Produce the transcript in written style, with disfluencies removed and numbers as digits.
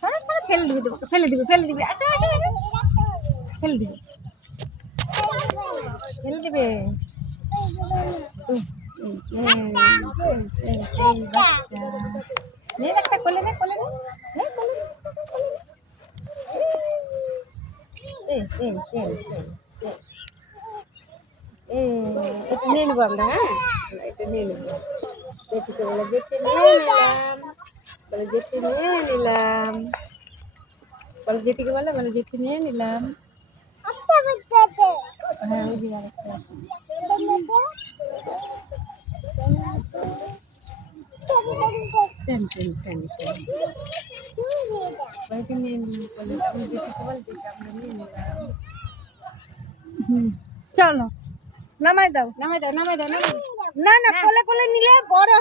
সরো সরো, ফেলে দিবি তোমাকে, ফেলে দিবি ফেলে দিবি, আসো আসো আসো, ফেলে দিবি ফেলে দিবে। নে একটা কোলে নে, কোলে নে, নে কোলে নে, কোলে নে। এটা নিয়ে নেবো আমরা, হ্যাঁ এটা নিয়ে নেবো। জেঠিকে বলে জেঠি নিয়ে নিলাম, বলে জেঠি নিয়ে নিলাম, বলে জেঠিকে বলে জেঠি নিয়ে নিলাম। হ্যাঁ ওই দিকে আরেকটা আছে। টেন টেন টেন টেন বলে নিয়ে নিলাম, বলে আমি জেঠিকে বলে জেঠি আমরা নিয়ে নিলাম। চলো নামাই দাও। নামাই দাও নামাই দাও নামাই দাও। না না, কোলে কোলে নিলে বড় হবে।